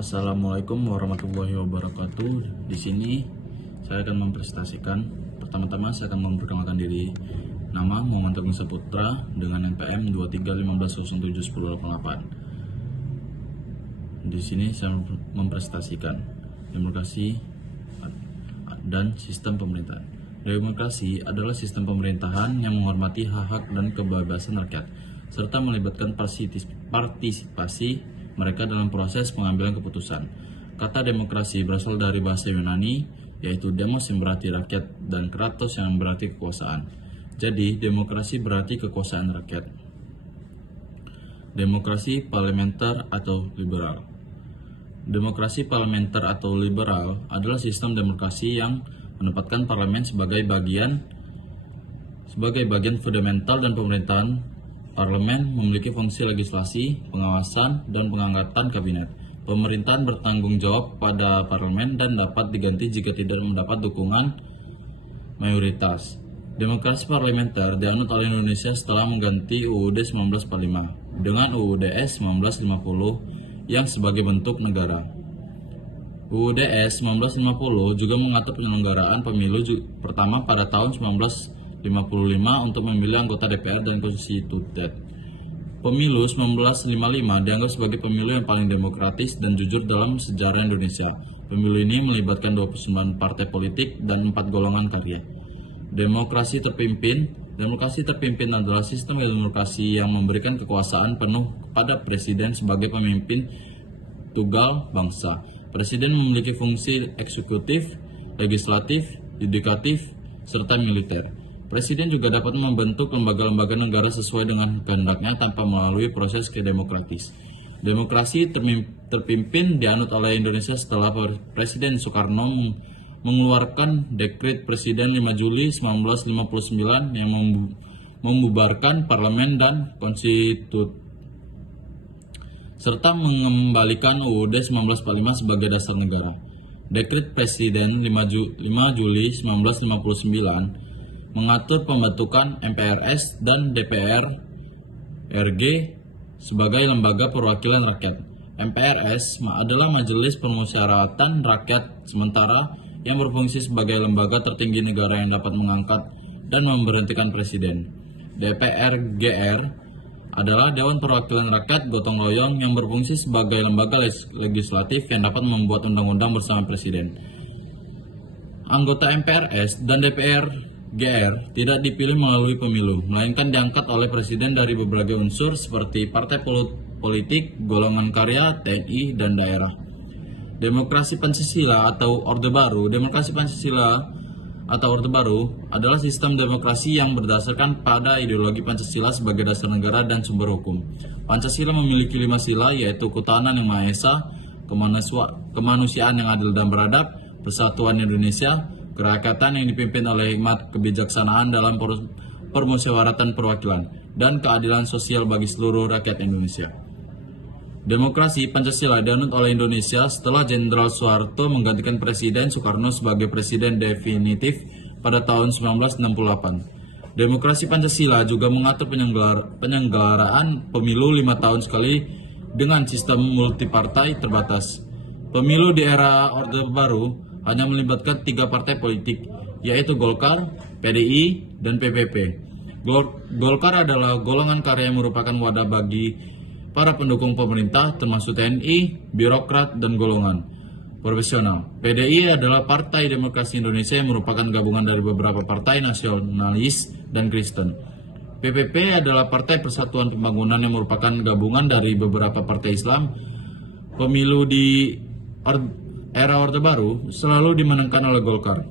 Assalamualaikum warahmatullahi wabarakatuh. Di sini saya akan mempresentasikan. Pertama-tama saya akan memperkenalkan diri. Nama Muhammad Teguh Saputra dengan NPM 2315071088. Di sini saya mempresentasikan demokrasi dan sistem pemerintahan. Demokrasi adalah sistem pemerintahan yang menghormati hak-hak dan kebebasan rakyat, serta melibatkan partisipasi mereka dalam proses pengambilan keputusan. Kata demokrasi berasal dari bahasa Yunani, yaitu demos yang berarti rakyat dan kratos yang berarti kekuasaan. Jadi, demokrasi berarti kekuasaan rakyat. Demokrasi parlementer atau liberal. Demokrasi parlementer atau liberal adalah sistem demokrasi yang menempatkan parlemen sebagai bagian fundamental dan pemerintahan. Parlemen memiliki fungsi legislasi, pengawasan, dan pengangkatan kabinet. Pemerintahan bertanggung jawab pada parlemen dan dapat diganti jika tidak mendapat dukungan mayoritas. Demokrasi parlementer dianut oleh Indonesia setelah mengganti UUD 1945 dengan UUDS 1950 yang sebagai bentuk negara. UUDS 1950 juga mengatur penyelenggaraan pemilu pertama pada tahun 1955 untuk memilih anggota DPR dan konstituen. Pemilu 1955 dianggap sebagai pemilu yang paling demokratis dan jujur dalam sejarah Indonesia. Pemilu ini melibatkan 29 partai politik dan 4 golongan karya. Demokrasi terpimpin adalah sistem demokrasi yang memberikan kekuasaan penuh kepada presiden sebagai pemimpin tunggal bangsa. Presiden memiliki fungsi eksekutif, legislatif, yudikatif, serta militer. Presiden juga dapat membentuk lembaga-lembaga negara sesuai dengan kehendaknya tanpa melalui proses kedemokratis. Demokrasi terpimpin dianut oleh Indonesia setelah Presiden Soekarno mengeluarkan Dekret Presiden 5 Juli 1959 yang membubarkan parlemen dan konstitusi serta mengembalikan UUD 1945 sebagai dasar negara. Dekret Presiden 5 Juli 1959 mengatur pembentukan MPRS dan DPR RG sebagai lembaga perwakilan rakyat. MPRS adalah Majelis Permusyawaratan Rakyat sementara yang berfungsi sebagai lembaga tertinggi negara yang dapat mengangkat dan memberhentikan presiden. DPR GR adalah Dewan Perwakilan Rakyat gotong royong yang berfungsi sebagai lembaga legislatif yang dapat membuat undang-undang bersama presiden. Anggota MPRS dan DPR GR tidak dipilih melalui pemilu, melainkan diangkat oleh presiden dari berbagai unsur seperti partai politik, golongan karya, TNI, dan daerah. Demokrasi Pancasila atau Orde Baru. Demokrasi Pancasila atau Orde Baru adalah sistem demokrasi yang berdasarkan pada ideologi Pancasila sebagai dasar negara dan sumber hukum. Pancasila memiliki 5 sila, yaitu ketuhanan yang Maha Esa, kemanusiaan yang adil dan beradab, persatuan Indonesia, kerakyatan yang dipimpin oleh hikmat kebijaksanaan dalam permusyawaratan perwakilan, dan keadilan sosial bagi seluruh rakyat Indonesia. Demokrasi Pancasila dianut oleh Indonesia setelah Jenderal Soeharto menggantikan Presiden Soekarno sebagai presiden definitif pada tahun 1968. Demokrasi Pancasila juga mengatur penyelenggaraan pemilu 5 tahun sekali dengan sistem multipartai terbatas. Pemilu di era Orde Baru hanya melibatkan 3 partai politik, yaitu Golkar, PDI, dan PPP. Golkar adalah golongan karya yang merupakan wadah bagi para pendukung pemerintah termasuk TNI, birokrat, dan golongan profesional. PDI adalah Partai Demokrasi Indonesia yang merupakan gabungan dari beberapa partai nasionalis dan Kristen. PPP adalah Partai Persatuan Pembangunan yang merupakan gabungan dari beberapa partai Islam. Pemilu di era Orde Baru selalu dimenangkan oleh Golkar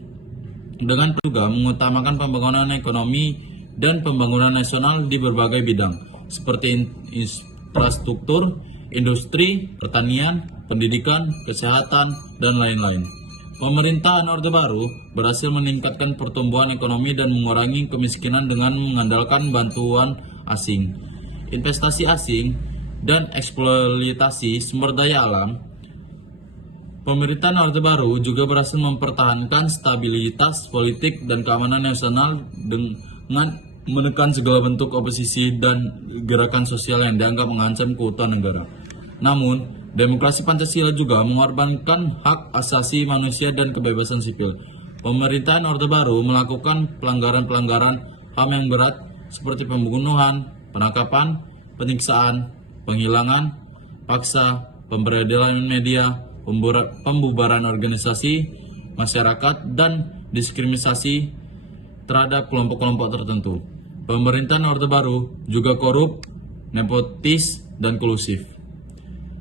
dengan juga mengutamakan pembangunan ekonomi dan pembangunan nasional di berbagai bidang seperti infrastruktur, industri, pertanian, pendidikan, kesehatan, dan lain-lain. Pemerintahan Orde Baru berhasil meningkatkan pertumbuhan ekonomi dan mengurangi kemiskinan dengan mengandalkan bantuan asing, investasi asing, dan eksploitasi sumber daya alam. Pemerintahan Orde Baru juga berhasil mempertahankan stabilitas politik dan keamanan nasional dengan menekan segala bentuk oposisi dan gerakan sosial yang dianggap mengancam keutuhan negara. Namun, Demokrasi Pancasila juga mengorbankan hak asasi manusia dan kebebasan sipil. Pemerintahan Orde Baru melakukan pelanggaran-pelanggaran HAM yang berat seperti pembunuhan, penangkapan, penyiksaan, penghilangan paksa, pemberedelan media, pembubaran organisasi masyarakat, dan diskriminasi terhadap kelompok-kelompok tertentu. Pemerintahan Orde Baru juga korup, nepotis, dan kolusif.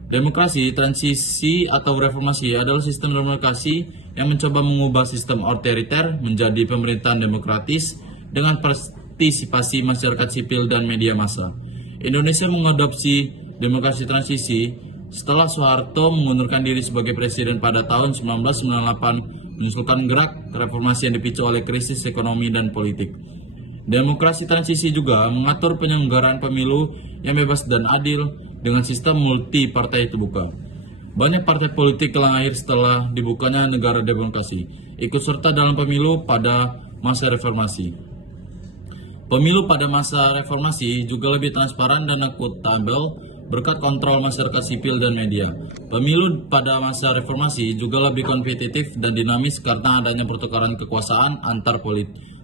Demokrasi, transisi, atau reformasi adalah sistem demokrasi yang mencoba mengubah sistem otoriter menjadi pemerintahan demokratis dengan partisipasi masyarakat sipil dan media massa. Indonesia mengadopsi demokrasi transisi setelah Soeharto mengundurkan diri sebagai presiden pada tahun 1998, menyusulkan gerak reformasi yang dipicu oleh krisis ekonomi dan politik. Demokrasi transisi juga mengatur penyelenggaraan pemilu yang bebas dan adil dengan sistem multi partai terbuka. Banyak partai politik yang lahir setelah dibukanya negara demokrasi ikut serta dalam pemilu pada masa reformasi. Pemilu pada masa reformasi juga lebih transparan dan akuntabel berkat kontrol masyarakat sipil dan media. Pemilu pada masa reformasi juga lebih kompetitif dan dinamis karena adanya pertukaran kekuasaan antar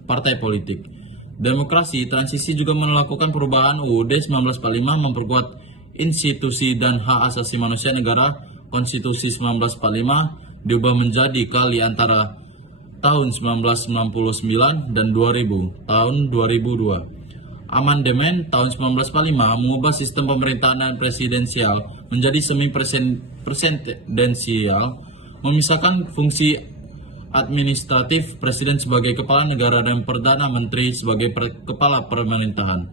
partai politik. Demokrasi transisi juga melakukan perubahan. UUD 1945 memperkuat institusi dan hak asasi manusia negara. Konstitusi 1945 diubah menjadi kali antara tahun 1999 dan 2000, tahun 2002. Amandemen tahun 1945 mengubah sistem pemerintahan dan presidensial menjadi semi-presidensial, memisahkan fungsi administratif presiden sebagai kepala negara dan perdana menteri sebagai kepala pemerintahan.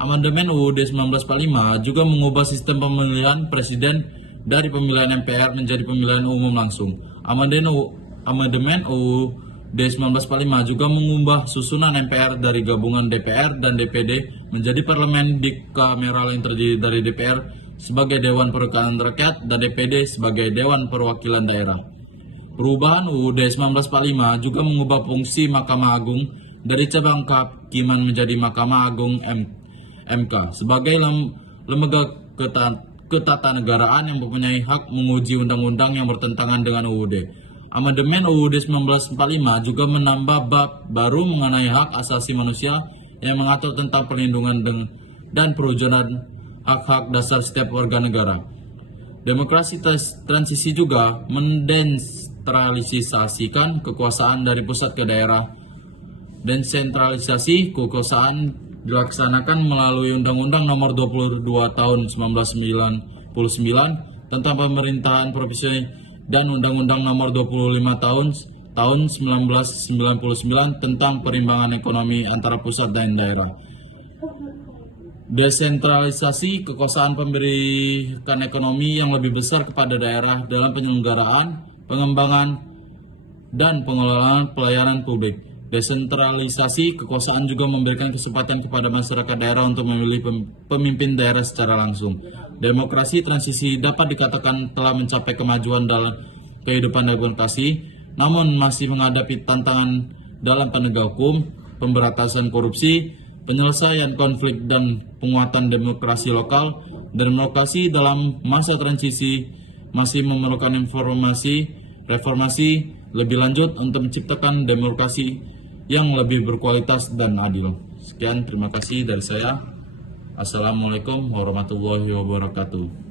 Amandemen UUD 1945 juga mengubah sistem pemilihan presiden dari pemilihan MPR menjadi pemilihan umum langsung. Amandemen UUD 1945 juga mengubah susunan MPR dari gabungan DPR dan DPD menjadi parlemen bikameral yang terdiri dari DPR sebagai Dewan Perwakilan Rakyat dan DPD sebagai Dewan Perwakilan Daerah. Perubahan UUD 1945 juga mengubah fungsi Mahkamah Agung dari cabang kehakiman menjadi Mahkamah Agung MK sebagai lembaga ketatanegaraan yang mempunyai hak menguji undang-undang yang bertentangan dengan UUD. Amandemen UUD 1945 juga menambah bab baru mengenai hak asasi manusia yang mengatur tentang perlindungan dan perwujudan hak-hak dasar setiap warga negara. Demokrasi transisi juga mendesentralisasikan kekuasaan dari pusat ke daerah. Desentralisasi kekuasaan dilaksanakan melalui Undang-Undang Nomor 22 Tahun 1999 tentang pemerintahan provinsi dan Undang-Undang Nomor 25 Tahun 1999 tentang perimbangan ekonomi antara pusat dan daerah. Desentralisasi kekuasaan pemberikan ekonomi yang lebih besar kepada daerah dalam penyelenggaraan, pengembangan, dan pengelolaan pelayanan publik. Desentralisasi kekuasaan juga memberikan kesempatan kepada masyarakat daerah untuk memilih pemimpin daerah secara langsung. Demokrasi transisi dapat dikatakan telah mencapai kemajuan dalam kehidupan demokrasi, namun masih menghadapi tantangan dalam penegak hukum, pemberantasan korupsi, penyelesaian konflik, dan penguatan demokrasi lokal. Demokrasi dalam masa transisi masih memerlukan reformasi lebih lanjut untuk menciptakan demokrasi yang lebih berkualitas dan adil. Sekian, terima kasih dari saya. Assalamualaikum warahmatullahi wabarakatuh.